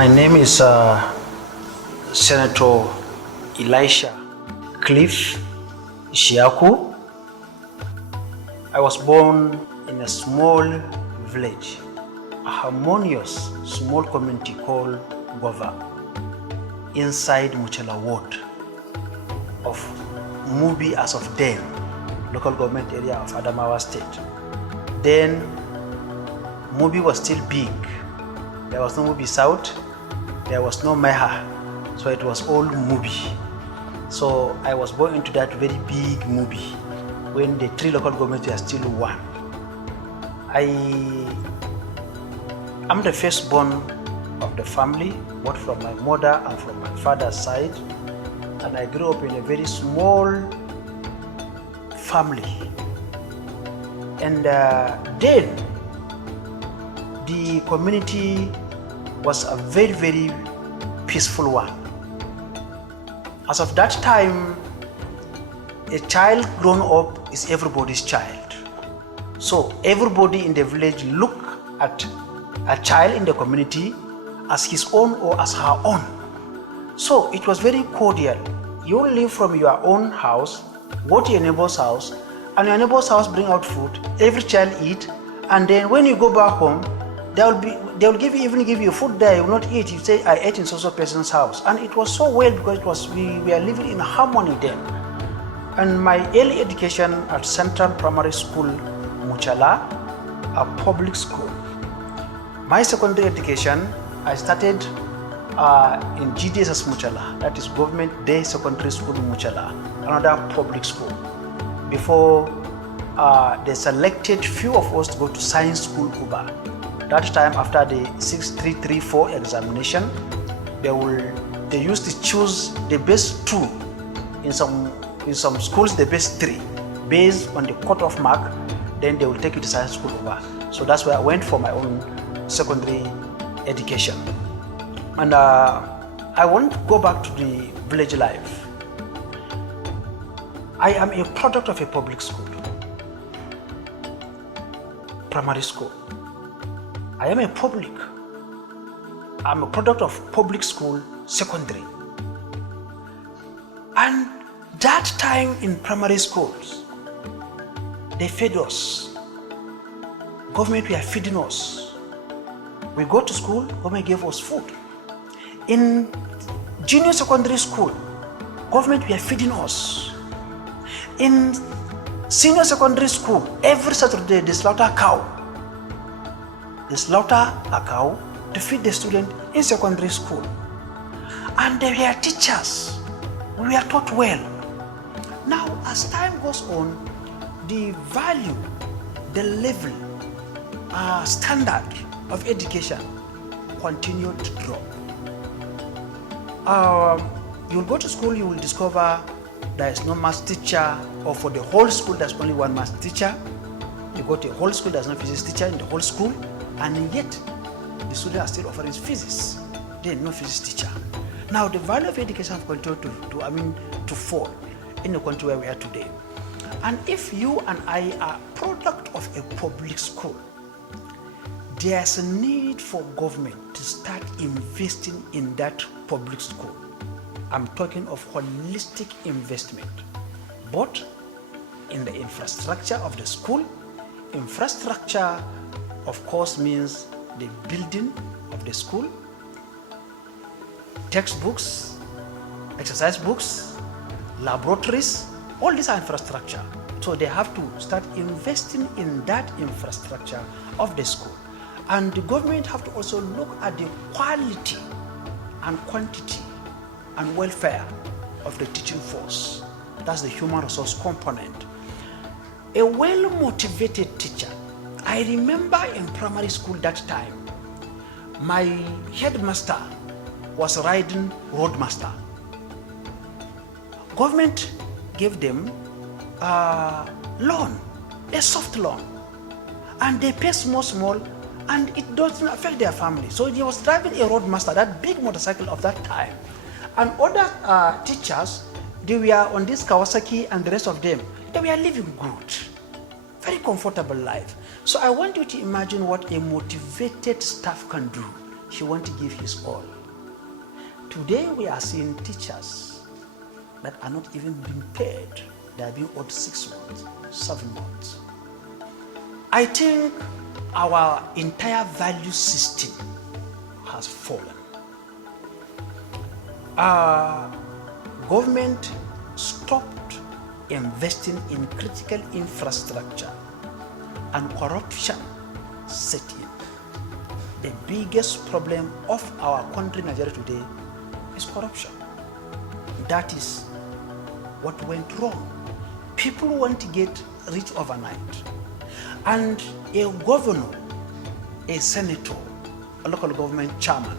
My name is Senator Elisha Cliff Ishaku. I was born in a small village, a harmonious small community called Gova, inside Muchala ward of Mubi as of then, local government area of Adamawa State. Then Mubi was still big. There was no Mubi South, there was no Meha, so it was all Mubi. So I was born into that very big Mubi when the three local governments were still one. I am the firstborn of the family, both from my mother and from my father's side, and I grew up in a very small family. And then the community was a very, very peaceful one. As of that time, a child grown up is everybody's child. So everybody in the village look at a child in the community as his own or as her own. So it was very cordial. You live from your own house, go to your neighbor's house, and your neighbor's house bring out food, every child eat, and then when you go back home, they will even give you food there you will not eat. You say, I ate in so person's house. And it was so well because we were living in harmony then. And my early education at Central Primary School, Muchala, a public school. My secondary education, I started in GDSS Muchala, that is Government Day Secondary School Muchala, another public school. Before they selected few of us to go to Science School Uba. That time after the 6334 examination, they used to choose the best two. In some schools, the best three. Based on the cutoff mark, then they will take you to Science School Uba. So that's where I went for my own secondary education. And I want to go back to the village life. I am a product of a public school, primary school. I'm a product of public school, secondary. And that time in primary schools, they fed us. Government were feeding us. We go to school, government gave us food. In junior secondary school, government were feeding us. In senior secondary school, every Saturday they slaughter a cow. They slaughter a cow to feed the student in secondary school. And they were teachers. We were taught well. Now, as time goes on, the value, the level, standard of education continued to drop. You'll go to school, you will discover there is no math teacher, or for the whole school, there's only one math teacher. You go to a whole school, there's no physics teacher in the whole school, and yet the students are still offering physics. There is no physics teacher. Now, the value of education has continued to fall in the country where we are today. And if you and I are product of a public school, there's a need for government to start investing in that public school. I'm talking of holistic investment, both in the infrastructure of the school. Infrastructure, of course, means the building of the school, textbooks, exercise books, laboratories, all these are infrastructure. So they have to start investing in that infrastructure of the school. And the government have to also look at the quality and quantity and welfare of the teaching force. That's the human resource component. A well-motivated teacher. I remember in primary school that time, my headmaster was riding roadmaster. Government gave them a loan, a soft loan, and they pay small, and it doesn't affect their family. So he was driving a roadmaster, that big motorcycle of that time. And other teachers, they were on this Kawasaki, and the rest of them, they were living good, very comfortable life. So I want you to imagine what a motivated staff can do. he wants to give his all. Today we are seeing teachers that are not even being paid. They are being owed 6 months, 7 months. I think our entire value system has fallen. Government stopped investing in critical infrastructure and corruption set in. The biggest problem of our country, Nigeria, today is corruption. That is what went wrong. People want to get rich overnight. And a governor, a senator, a local government chairman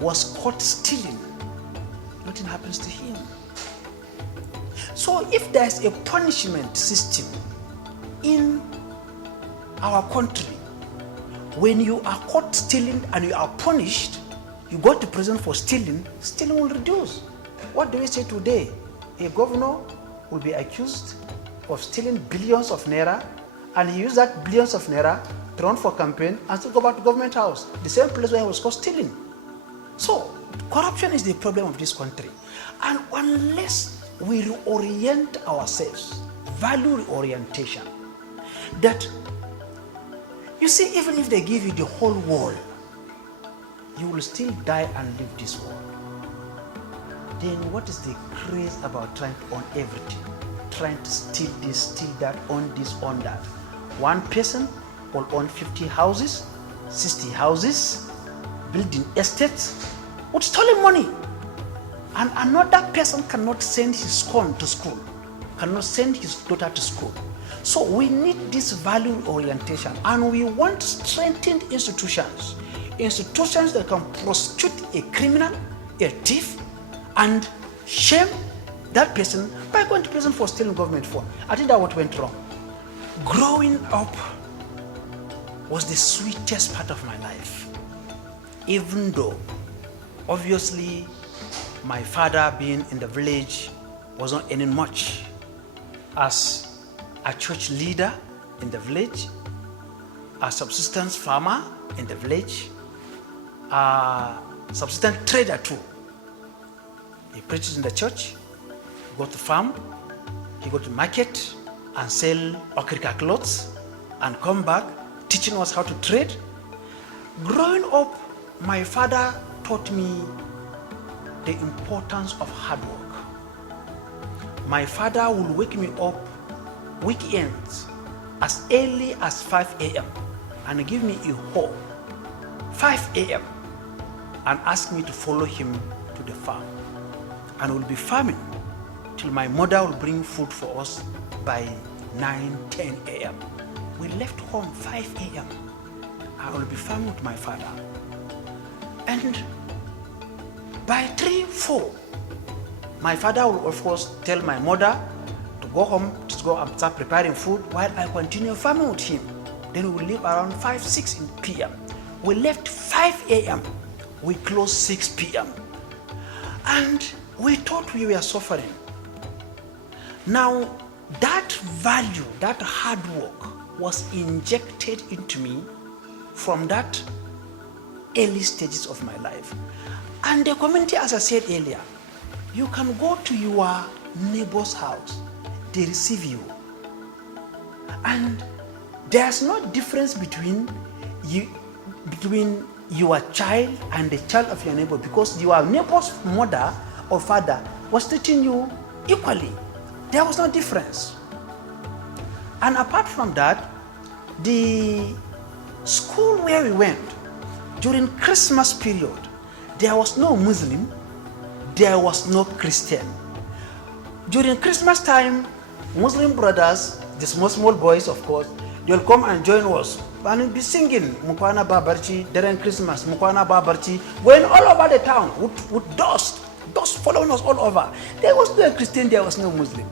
was caught stealing. Nothing happens to him. So if there's a punishment system in our country, when you are caught stealing and you are punished, you go to prison for stealing, stealing will reduce. What do we say today? A governor will be accused of stealing billions of naira, and he used that billions of naira to run for campaign and still go back to government house, the same place where he was caught stealing. So corruption is the problem of this country. And unless we reorient ourselves, value reorientation, that you see, even if they give you the whole world, you will still die and leave this world. Then what is the craze about trying to own everything? Trying to steal this, steal that, own this, own that. One person will own 50 houses, 60 houses, building estates with stolen money. And another person cannot send his son to school, cannot send his daughter to school. So we need this value orientation, and we want strengthened institutions. Institutions that can prosecute a criminal, a thief, and shame that person by going to prison for stealing government fund. I think that what went wrong. Growing up was the sweetest part of my life. Even though, obviously, my father being in the village was not earning much. As a church leader in the village, a subsistence farmer in the village, a subsistence trader too. He preaches in the church, he go to farm, he go to market and sell okrika clothes and come back teaching us how to trade. Growing up, my father taught me the importance of hard work. My father would wake me up weekends as early as 5 a.m. and give me a hoe, 5 a.m. and ask me to follow him to the farm. And we'll be farming till my mother will bring food for us by 9, 10 a.m. We left home 5 a.m. I will be farming with my father. And by 3, 4, my father will of course tell my mother to go home, to go and start preparing food while I continue farming with him. Then we will leave around 5, 6 p.m. We left 5 a.m. We closed 6 p.m. And we thought we were suffering. Now, that value, that hard work was injected into me from that early stages of my life. And the community, as I said earlier, you can go to your neighbor's house, they receive you. And there's no difference between your child and the child of your neighbor, because your neighbor's mother or father was treating you equally. There was no difference. And apart from that, the school where we went, during Christmas period, there was no Muslim, there was no Christian. During Christmas time, Muslim brothers, the small boys of course, they'll come and join us and we'll be singing Mukwana Babarchi during Christmas, Mukwana Babarchi, going all over the town with dust following us all over. There was no Christian, there was no Muslim.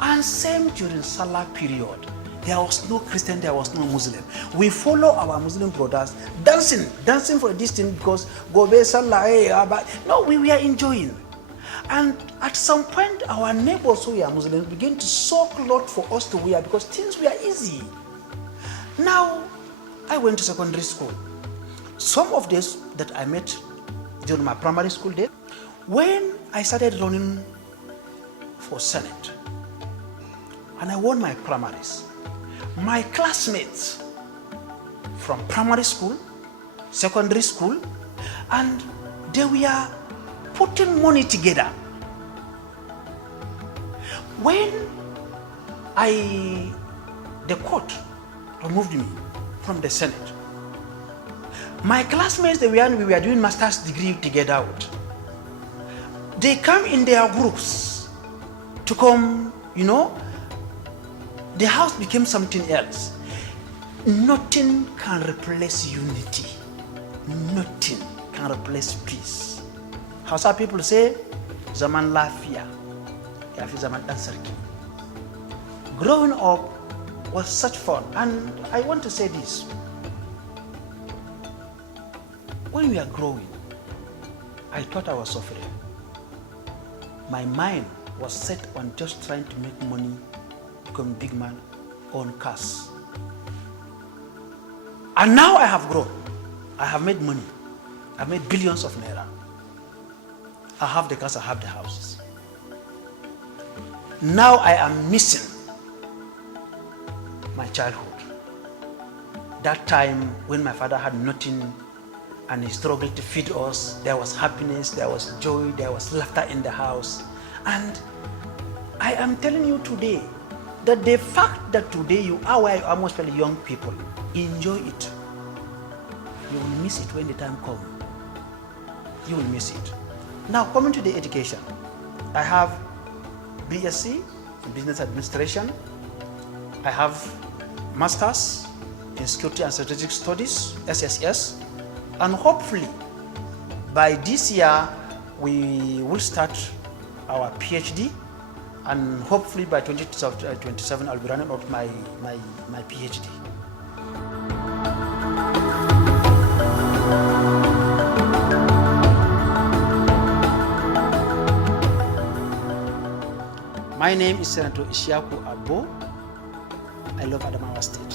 And same during Salah period, there was no Christian, there was no Muslim. We follow our Muslim brothers dancing for this thing because Gobe Salah, no, we were enjoying. And at some point, our neighbors who were Muslims began to sew clothes for us to wear because things were easy. Now, I went to secondary school. some of these that I met during my primary school days. When I started running for Senate, and I won my primaries, my classmates from primary school, secondary school, and they were putting money together. When the court removed me from the Senate, my classmates, we were doing master's degree together with, they come in their groups to come, the house became something else. Nothing can replace unity. Nothing can replace peace. Hausa people say, zaman lafiya, yafi zaman dan sarki. Growing up was such fun, and I want to say this. When we are growing, I thought I was suffering. My mind was set on just trying to make money, become a big man, own cars. And now I have grown. I have made money. I've made billions of naira. I have the cars, I have the houses. Now I am missing my childhood. That time when my father had nothing and he struggled to feed us, there was happiness, there was joy, there was laughter in the house. And I am telling you today that the fact that today you are where you are, most probably young people, enjoy it. You will miss it when the time comes. You will miss it. Now, coming to the education, I have BSc in Business Administration. I have Masters in Security and Strategic Studies, SSS. And hopefully, by this year, we will start our PhD. And hopefully by 2027, I'll be running out my PhD. My name is Senator Ishaku Abbo. I love Adamawa State.